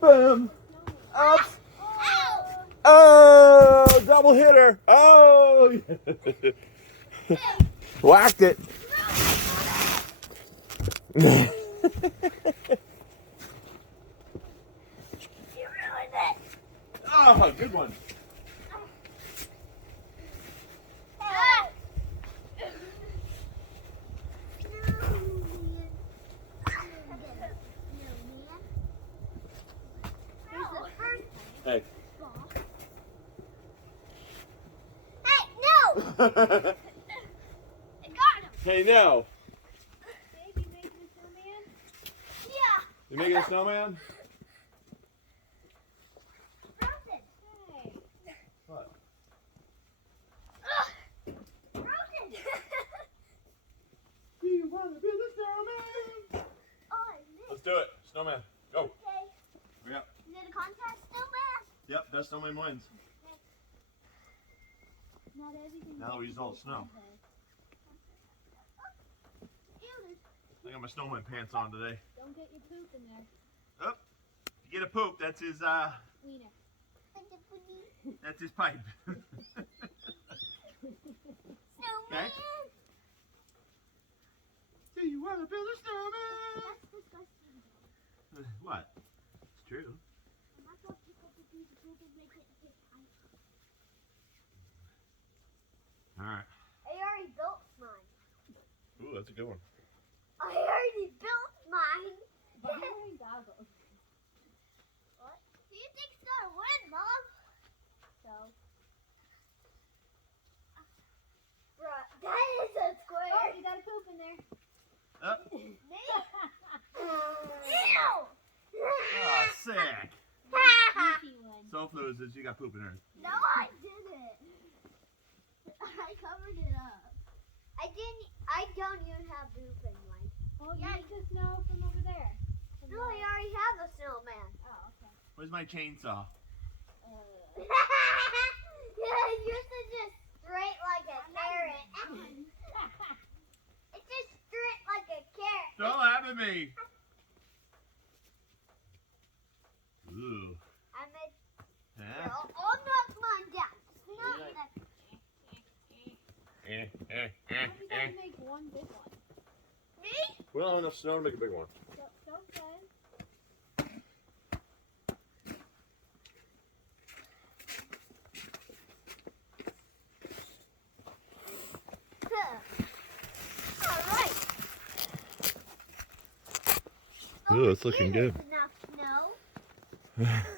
Boom. Up. Oh, double hitter. Oh. Whacked it. You ruined it. Oh, good one. Hey. Hey, no! I got him. Hey, no. Baby making a snowman? Yeah. You making a snowman? Frozen. Hey. What? Frozen. Do you want to build a snowman? Oh, I missed. Let's do it. Snowman. Go. Okay. Yep. Is it a contest snowman? Yep, best snowman wins. Not everything. Now that we used all the snow. I got my snowman pants on today. Don't get your poop in there. Oh, if you get a poop, that's his Wiener. that's his pipe. Snowman. Do you want to build a snowman? That's disgusting. What? It's true. I'm not going to pick up a piece of poop and make it his pipe. All right. I already built mine. Ooh, that's a good one. I already built mine. But I'm wearing goggles. What? Do you think it's gonna win, Mom? So. Bruh, that is a square. Oh, you got a poop in there. Oh, Me? Ew! oh sick. Goofy one. Soft loses, you got poop in her. No, I didn't. I covered it up. I don't even have poop in mine. Oh, you need the snow from over there. From No, I already have a snowman. Oh, okay. Where's my chainsaw? Yeah, yours is just straight like a carrot. It's just straight like a carrot. Don't laugh at me. Ooh. Yeah. I'll knock mine down. Not that. You gotta make one big one. Me? We don't have enough snow to make a big one. So says. Alright. Ooh, it's looking good. Enough snow.